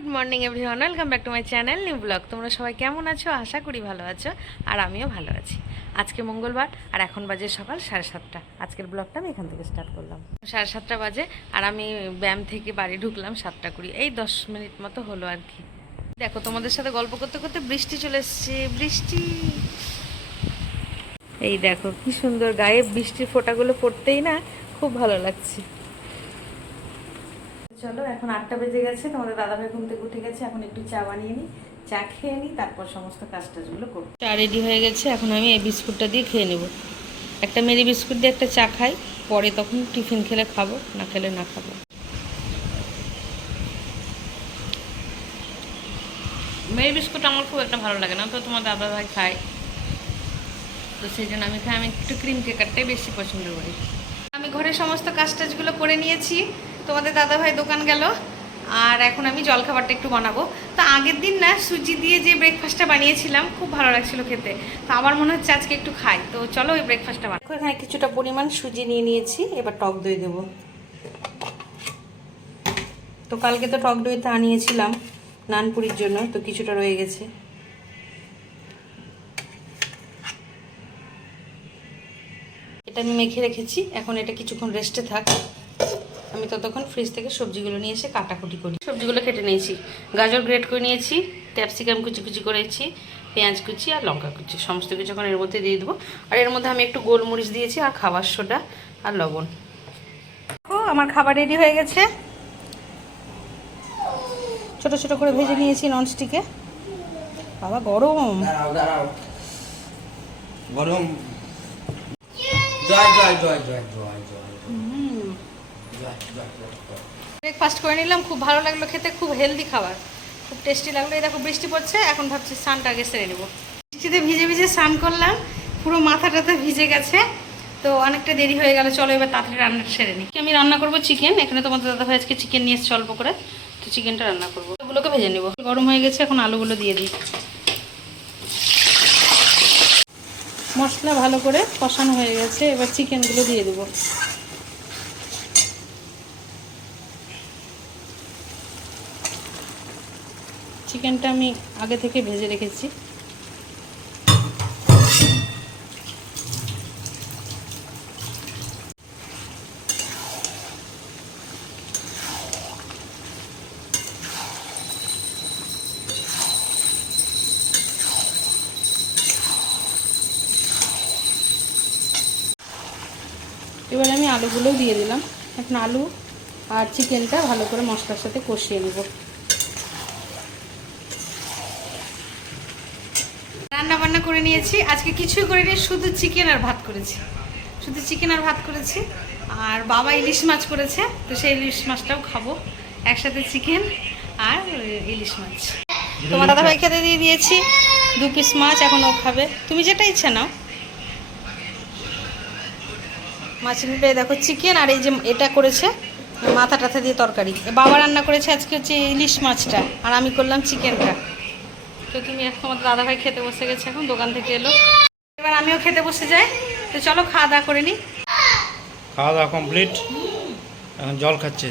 Good morning everyone, welcome back to my channel new blog. তোমরা সবাই কেমন আছো? আশা করি ভালো আছো, আর আমিও ভালো আছি। আজকে মঙ্গলবার, আর এখন বাজে সকাল সাড়ে সাতটা। আজকের ব্লগটা আমি এখান থেকে স্টার্ট করলাম। সাড়ে সাতটা বাজে, আর আমি ব্যায়াম থেকে বাড়ি ঢুকলাম সাতটা কুড়ি। এই দশ মিনিট মতো হলো আর কি। দেখো, তোমাদের সাথে গল্প করতে করতে বৃষ্টি চলে এসছে, বৃষ্টি। এই দেখো, কি সুন্দর গায়ে বৃষ্টির ফোঁটাগুলো পড়তেই না, খুব ভালো লাগছে। চলো এখন আটটা বেজে গেছে তোমাদের দাদাভাই ঘুম থেকে উঠে গেছে এখন একটু চা বানিয়ে নিই চা খেয়ে নিই তারপর সমস্ত কাজ টাজগুলো করব। চা রেডি হয়ে গেছে এখন আমি এই বিস্কুটটা দিয়ে খেয়ে নেব। একটা মেরি বিস্কুট দিয়ে একটা চা খাই পরে তখন টিফিন খেলে খাব না খেলে না খাব। মেরি বিস্কুট আমার খুব একটা ভালো লাগে না তো তোমার দাদা ভাই খায়। তো সেই জন্য আমি খাই আমি একটু ক্রিম কেকারটাই বেশি পছন্দ করি। আমি ঘরের সমস্ত কাজ টাজগুলো করে নিয়েছি তোমাদের দাদাভাই দোকান গেল, আর এখন আমি জলখাবারটা একটু বানাবো। তো আগের দিন না সুজি দিয়ে যে ব্রেকফাস্টটা বানিয়েছিলাম, খুব ভালো লাগছিল খেতে। তো আমার মনে হচ্ছে আজকে একটু খাই। তো চলো ওই ব্রেকফাস্টটা বানাবো এখানে কিছুটা পরিমাণ সুজি নিয়ে নিয়েছি, এবার টক দই দেবো। তো কালকে তো টক দইতে আনিয়েছিলাম নানপুরির জন্য, তো কিছুটা রয়ে গেছে। এটা আমি মেখে রেখেছি, এখন এটা কিছুক্ষণ রেস্টে থাক। আমি ততক্ষণ ফ্রিজ থেকে সবজিগুলো নিয়ে এসে কাটাকুটি করি। সবজিগুলো কেটে নিয়েছি। গাজর গ্রেট করে নিয়েছি ক্যাপসিকাম কুচি কুচি করেছি পেঁয়াজ কুচি আর লঙ্কা কুচি সমস্ত কিছু এখন এর মধ্যে দিয়ে দেবো। আর এর মধ্যে আমি একটু গোলমরিচ দিয়েছি আর খাবার সোডা আর লবণ। ও আমার খাবার রেডি হয়ে গেছে। ছোট ছোট করে ভেজে নিয়েছি ননস্টিকে বাবা গরম। গরম। জয় জয় জয় জয় জয় জয়। ব্রেকফাস্ট করে নিলাম, খুব ভালো লাগল খেতে, খুব হেলদি খাবার। খুব টেস্টি লাগল। এই দেখো, বৃষ্টি পড়ছে, এখন ভাবছি স্নানটা আগে সেরে নেব। বৃষ্টিতে ভিজে ভিজে স্নান করলাম, পুরো মাথা টাথা ভিজে গেছে, তো অনেকটা দেরি হয়ে গেল। চলো এবার তাড়াতাড়ি রান্না সেরে নিই। আমি রান্না করব চিকেন এখানে তোমাদের দাদা ভাই আজকে চিকেন নিয়ে এসছে অল্প করে, তো চিকেনটা রান্না করব। ওগুলোকে ভেজে নেব। গরম হয়ে গেছে, এখন আলুগুলো দিয়ে দিই। মশলা ভালো করে কষানো হয়ে গেছে, এবার চিকেনগুলো দিয়ে দেবো। চিকেনটা আমি আগে থেকে ভেজে রেখেছি। এবার আমি আলুগুলোও দিয়ে দিলাম। এখন আলু আর চিকেনটা ভালো করে মশলার সাথে কষিয়ে নেব। রান্না বান্না করে নিয়েছি। আজকে কিছুই করিনি শুধু চিকেন আর ভাত করেছি। শুধু চিকেন আর ভাত করেছি। আর বাবা ইলিশ মাছ করেছে তো সেই ইলিশ মাছটাও খাব। একসাথে চিকেন আর ইলিশ মাছ। তোমার দাদা ভাই খেতে দিয়ে দিয়েছি দু পিস মাছ এখন ও খাবে। তুমি যেটা ইচ্ছা নাও। মাছের ভিতরে দেখো চিকেন আর এই যে এটা করেছে মাথা টাথা দিয়ে তরকারি। বাবা রান্না করেছে আজকে হচ্ছে ইলিশ মাছটা আর আমি করলাম চিকেনটা। তো তুমি এখন আমাদের দাদাভাই খেতে বসে গেছে এখন দোকান থেকে এলো। এবার আমিও খেতে বসে যাই। তো চলো খাওয়া দাওয়া করে নিই খাওয়া দাওয়া কমপ্লিট। এখন জল খাচ্ছে।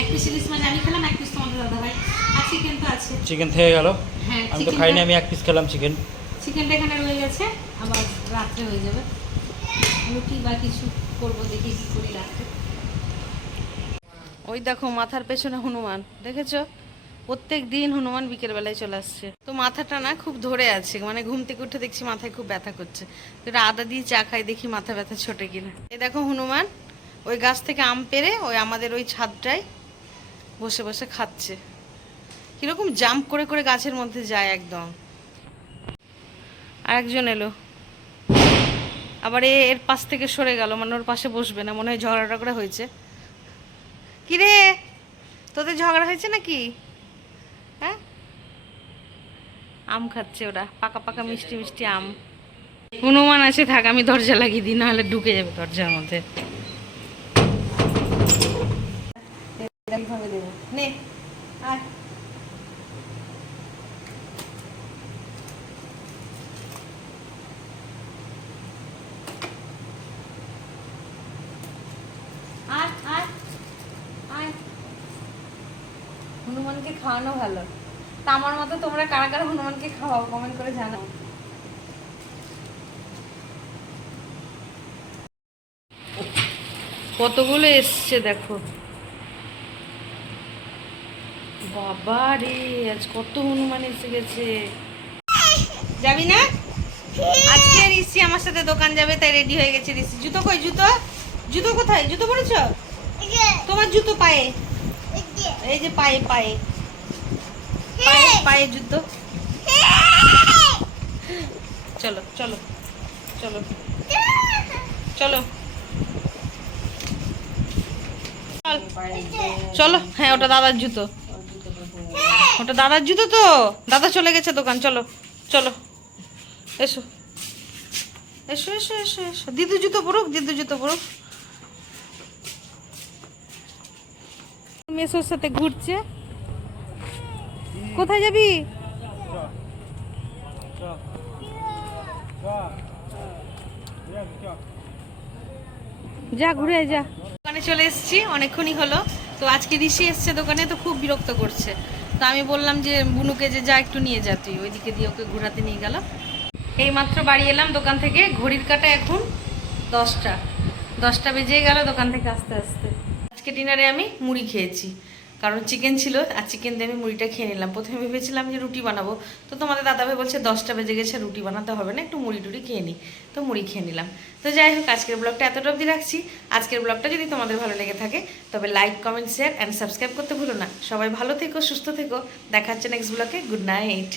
এক পিস ইলিশ মাছ আমি খেলাম এক পিস তোমাদের দাদাভাই। আর চিকেন তো আছে। থেকে গেল। হ্যাঁ আমি তো খাইনি আমি এক পিস খেলাম চিকেন চিকেনটা এখানে রয়ে গেছে। আবার রাত্রে হয়ে যাবে। রুটি বা কিছু করব দেখি কি করি রাত্রে। ওই দেখো মাথার পেছনে হনুমান দেখেছ? প্রত্যেক দিন হনুমান বিকেল বেলায় চলে আসছে। তো মাথাটা না খুব ধরে আছে মানে ঘুম থেকে উঠে দেখছি মাথায় খুব ব্যথা করছে। তো আদা দিয়ে চা খাই দেখি মাথা ব্যথা ছোটে কিনা। এই দেখো হনুমান, ওই গাছ থেকে আম পেরে ওই আমাদের ওই ছাদটায় বসে বসে খাচ্ছে। কীরকম জাম্প করে করে গাছের মধ্যে যায় একদম। আরেকজন এলো। আবার এ এর পাশ থেকে সরে গেল মানে ওর পাশে বসবে না, মনে হয় ঝগড়া টগড়া হয়েছে। কিরে, তোদের ঝগড়া হয়েছে নাকি হ্যাঁ আম খাচ্ছে ওরা। পাকা পাকা মিষ্টি মিষ্টি আম। হনুমান আছে, থাক, আমি দরজা লাগিয়ে দিই, নাহলে ঢুকে যাবে দরজার মধ্যে। হনুমানকে খাওয়ানো ভালো। তা আমার মতো তোমরা কারা কারা হনুমানকে খাওয়াও? কমেন্ট করে জানাও। কতগুলো এসছে দেখো। বাবা রে আজ কত হনুমান এসে গেছে। যাবি না? আজকে ঋষি আমার সাথে দোকান যাবে তাই রেডি হয়ে গেছে ঋষি। জুতো কই? জুতো? জুতো কোথায়? জুতো পরেছ? তোমার জুতো পায়ে। এই যে পায়ে পায়ে। পায়ে পায়ে জুতো। চলো চলো চলো চলো। চলো। হ্যাঁ ওটা দাদার জুতো। ওটা দাদার জুতো তো? দাদা চলে গেছে দোকান চলো চলো। এসো। এসো এসো এসো এসো। দিদু জুতো পড়ুক দিদু জুতো পড়ুক মেসোর সাথে ঘুরছে। কোথায় যাবি? যা, ঘুরে যা। দোকানে চলে এসেছি, অনেকক্ষণই হলো। তো আজকে ঋষি এসছে দোকানে, তো খুব বিরক্ত করছে। তো আমি বললাম যে, বুনুকে যে যা একটু নিয়ে যা তুই, ওইদিকে দিয়ে ওকে ঘোরাতে নিয়ে গেলাম এই মাত্র বাড়ি এলাম দোকান থেকে, ঘড়ির কাটা এখন দশটা। দশটা বেজে গেল দোকান থেকে আস্তে আস্তে। আজকে ডিনারে আমি মুড়ি খেয়েছি। কারণ চিকেন ছিল আর চিকেন দিয়ে আমি মুড়িটা খেয়ে নিলাম। প্রথমে ভেবেছিলাম যে রুটি বানাবো। তো তোমাদের দাদা ভাই বলছে, দশটা বেজে গেছে, রুটি বানাতে হবে না, একটু মুড়ি টুড়ি খেয়ে নিই তো মুড়ি খেয়ে নিলাম। তো যাই হোক, আজকের ব্লগটা এতটা অবধি রাখছি। আজকের ব্লগটা যদি তোমাদের ভালো লেগে থাকে, তবে like comment share and subscribe করতে ভুলো না। সবাই ভালো থেকো, সুস্থ থেকো। দেখাচ্ছে নেক্সট ব্লগে গুড নাইট